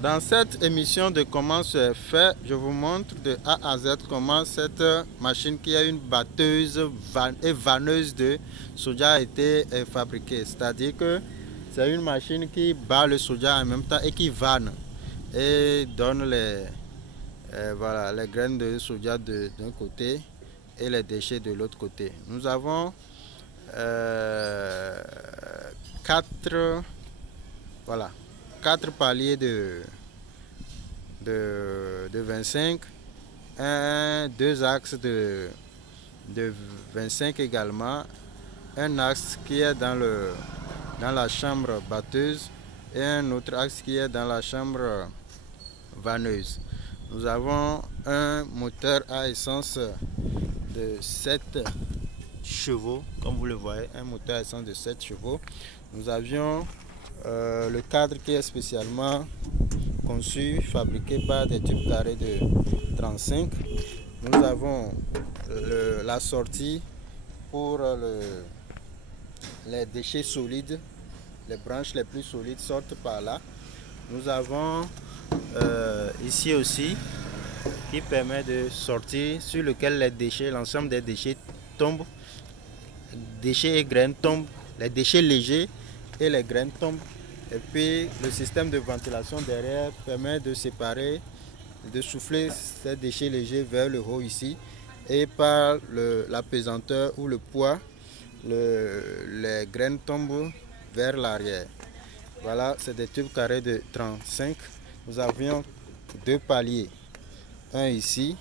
Dans cette émission de comment c'est fait, je vous montre de A à Z comment cette machine qui a une batteuse et vanneuse de soja a été fabriquée. C'est-à-dire que c'est une machine qui bat le soja en même temps et qui vanne et donne voilà, les graines de soja d'un côté et les déchets de l'autre côté. Nous avons quatre, voilà, quatre paliers de 25, deux axes de 25 également, un axe qui est dans la chambre batteuse et un autre axe qui est dans la chambre vanneuse. Nous avons un moteur à essence de 7 chevaux, comme vous le voyez, un moteur à essence de 7 chevaux. Nous avions le cadre qui est spécialement conçu, fabriqué par des tubes carrés de 35. Nous avons la sortie pour les déchets solides. Les branches les plus solides sortent par là. Nous avons ici aussi qui permet de sortir, sur lequel les déchets, l'ensemble des déchets tombent. Déchets et graines tombent, les déchets légers et les graines tombent. Et puis le système de ventilation derrière permet de séparer, de souffler ces déchets légers vers le haut ici. Et par la pesanteur ou le poids, les graines tombent vers l'arrière. Voilà, c'est des tubes carrés de 35. Nous avions deux paliers, un ici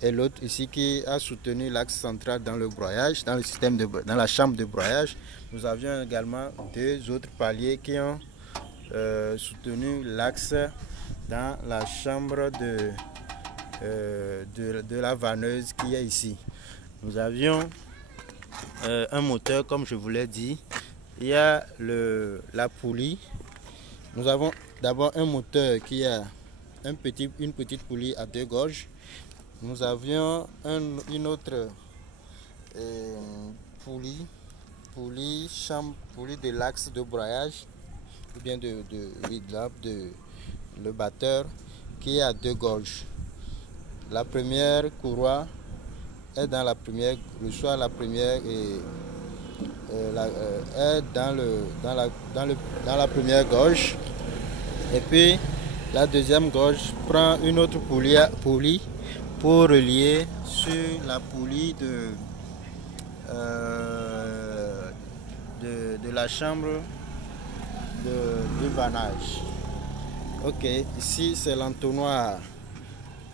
et l'autre ici qui a soutenu l'axe central dans le broyage, dans la chambre de broyage. Nous avions également deux autres paliers qui ont soutenu l'axe dans la chambre de la vanneuse qui est ici. Nous avions un moteur, comme je vous l'ai dit. Il y a la poulie. Nous avons d'abord un moteur qui a une petite poulie à deux gorges. Nous avions une autre poulie de l'axe de broyage, ou bien le batteur, qui est à deux gorges. La première courroie est dans la première, reçoit la première et est dans la première gorge. Et puis la deuxième gorge prend une autre poulie pour relier sur la poulie de la chambre de vannage. Ok, ici c'est l'entonnoir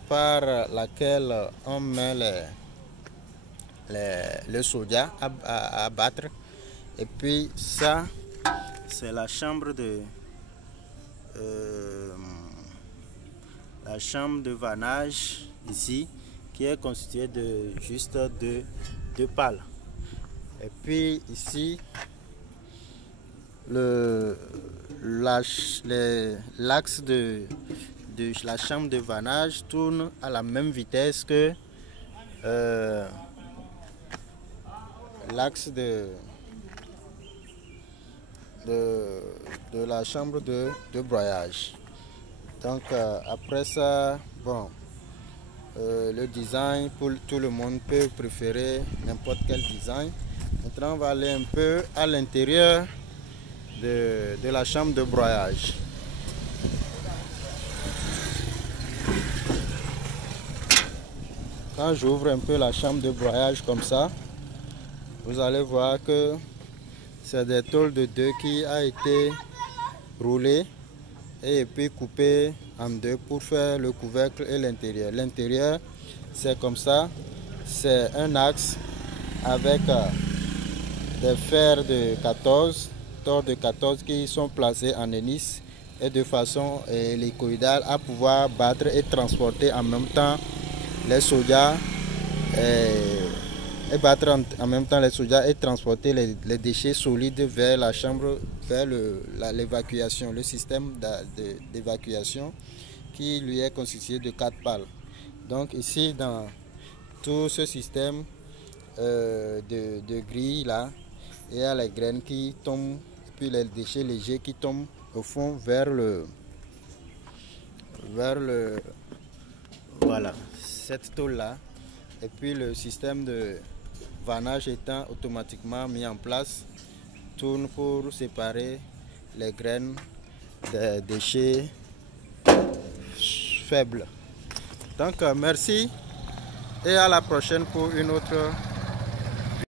par laquelle on met le soja à battre. Et puis ça, c'est la chambre de vannage ici, qui est constituée de juste deux pales. Et puis ici, l'axe de la chambre de vannage tourne à la même vitesse que l'axe de la chambre de broyage. Donc après ça, bon, le design, pour tout le monde peut préférer n'importe quel design. Maintenant on va aller un peu à l'intérieur de la chambre de broyage. Quand j'ouvre un peu la chambre de broyage comme ça, vous allez voir que c'est des tôles de 2 qui a été roulé et puis coupé en deux pour faire le couvercle et l'intérieur. L'intérieur, c'est comme ça, c'est un axe avec des fers de 14, tors de 14 qui sont placés en hélice et de façon hélicoïdale à pouvoir battre et transporter en même temps les sojas et battre en même temps les sojas et transporter les déchets solides vers la chambre, vers l'évacuation, le système d'évacuation qui lui est constitué de 4 pales. Donc ici dans tout ce système de grille là, il y a les graines qui tombent, puis les déchets légers qui tombent au fond vers vers le, voilà, cette tôle là, et puis le système de vannage étant automatiquement mis en place, tourne pour séparer les graines des déchets faibles. Donc merci et à la prochaine pour une autre